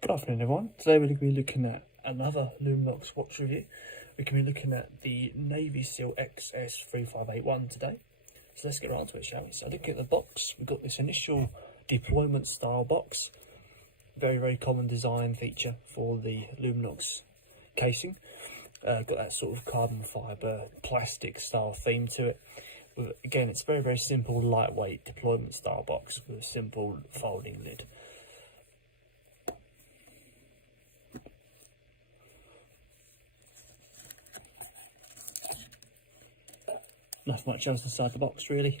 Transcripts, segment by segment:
Good afternoon everyone. Today we're going to be looking at another Luminox watch review. We're going to be looking at the Navy SEAL XS3581 today. So let's get right onto it, shall we? So looking at the box, we've got this initial deployment style box. Very common design feature for the Luminox casing. Got that sort of carbon fibre plastic style theme to it. Again, it's very simple, lightweight deployment style box with a simple folding lid. Nothing much else inside the box really.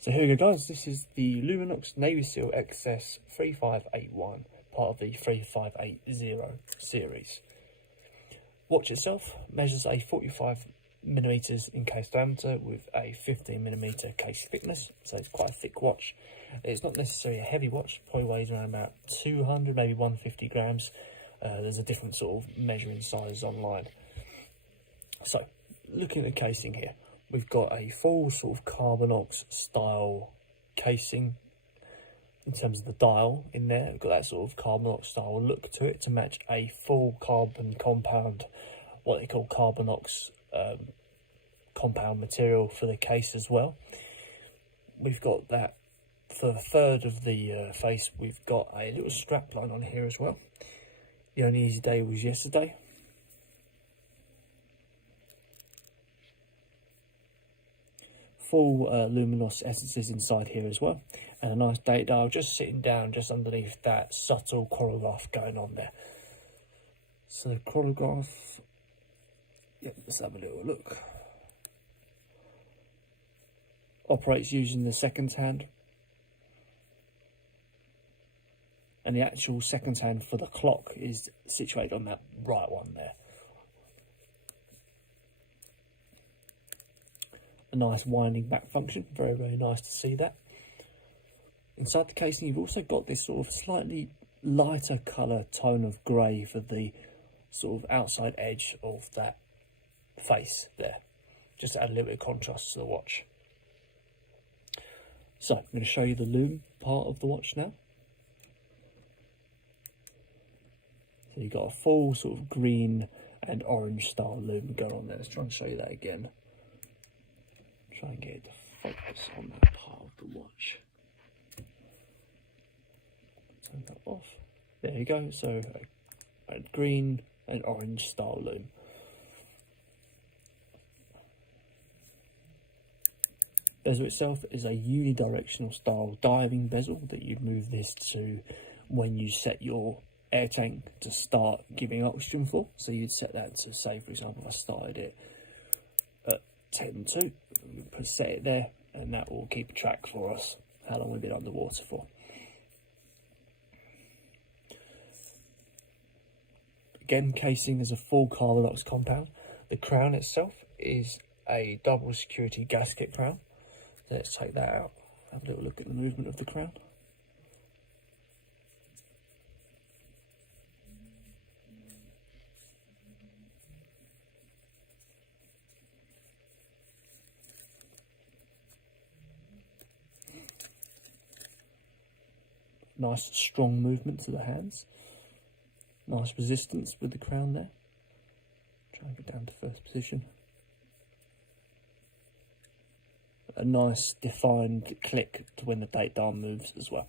So here we go guys, this is the Luminox Navy SEAL XS3581, part of the 3580 series. Watch itself measures a 45mm in case diameter with a 15mm case thickness, so it's quite a thick watch. It's not necessarily a heavy watch, probably weighs around about 200, maybe 150 grams. There's a different sort of measuring size online. So, looking at the casing here, we've got a full sort of Carbonox style casing in terms of the dial in there. We've got that sort of Carbonox style look to it to match a full carbon compound, what they call Carbonox compound material for the case as well. We've got that for the third of the face. We've got a little strap line on here as well. The only easy day was yesterday. Full luminous essences inside here as well, and a nice date dial just sitting down just underneath that subtle chronograph going on there. So the chronograph, yep, let's have a little look. Operates using the seconds hand, and the actual seconds hand for the clock is situated on that right one there. A nice winding back function, very nice to see that. Inside the casing you've also got this sort of slightly lighter colour tone of grey for the sort of outside edge of that face there, just to add a little bit of contrast to the watch. So I'm going to show you the lume part of the watch now. So you've got a full sort of green and orange style lume going on there. Let's try and show you that again. Try and get it to focus on that part of the watch. Turn that off. There you go. So a green and orange style lume. Bezel itself is a unidirectional style diving bezel that you'd move this to when you set your air tank to start giving oxygen for. So you'd set that to, say for example, if I started it at 10:2, set it there, and that will keep a track for us how long we've been underwater for. Again, casing is a full Carbonox compound. The crown itself is a double security gasket crown. So let's take that out, have a little look at the movement of the crown. Nice strong movement to the hands. Nice resistance with the crown there. Try and get down to first position. A nice defined click to when the date dial moves as well.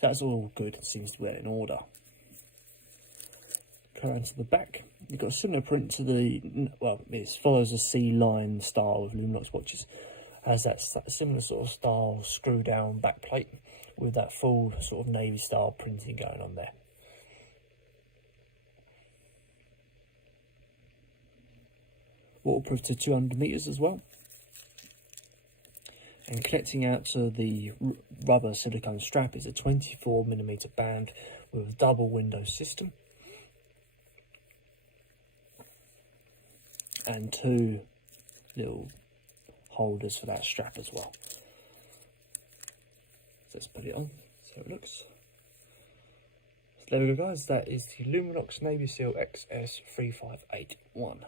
That's all good, it seems to be in order. Go around to the back. You've got a similar print to the, well, it follows a C-line style of Luminox watches. Has that similar sort of style screw down back plate with that full sort of navy style printing going on there. Waterproof to 200 meters as well. And connecting out to the rubber silicone strap is a 24mm band with a double window system. And two little holders for that strap as well. So let's put it on, see how it looks. So there we go guys, that is the Luminox Navy SEAL XS3581.